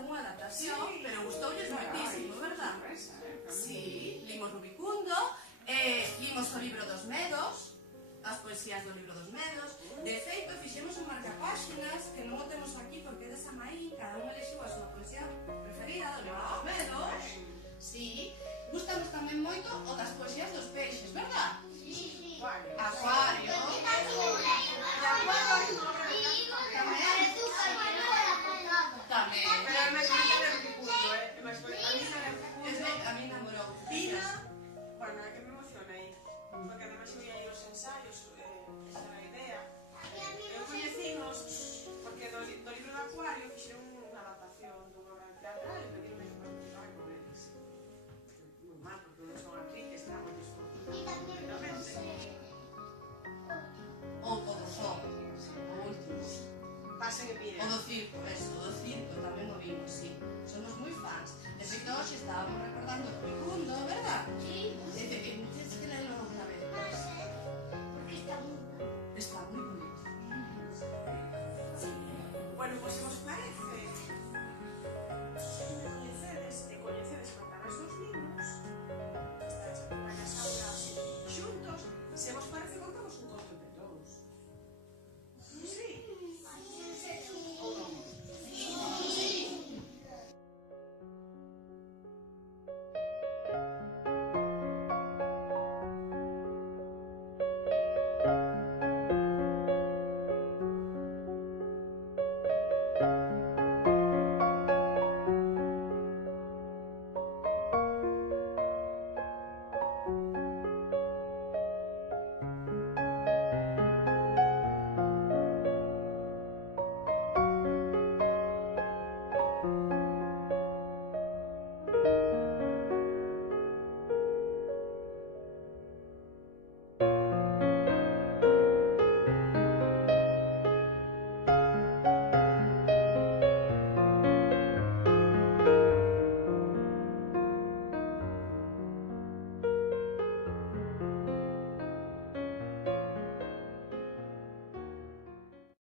algunha adaptación, pero gustoulles moitísimo, verdad? Sí, limos Rubicundo, limos o libro dos medos, as poesías do libro dos medos. De feito, fixemos un marcapáxinas que non o temos aquí porque é de Samaín, cada un elixiu a súa poesía preferida do libro dos medos. Sí, gustamos tamén moito o das poesías dos peixes, verdad? Sí. Acuario. Tamén. Pero é máis bonita de Rubicundo, é máis bonita. A mí namorou. Pina. Bueno, é que me emocionei, porque además eu ia ir aos ensaios, esa era a idea. Eu coñecinos, porque do libro do Acuario fixeron unha adaptación dunha obra teatral e pedironme que participara con eles. Moi mal, porque non son actrices, era moi desconfiadamente. Ou todo son. O último. Pasen e miren. O do circo, eso, o do circo tamén o vimos, sí. Somos moi fans. De feito, hoxe estábamos recordando o Rubicundo, verdad? Sí. Dice que tens que lerlo outra vez. Porque está muy Está moi bonito. Bueno, pois se vos parece,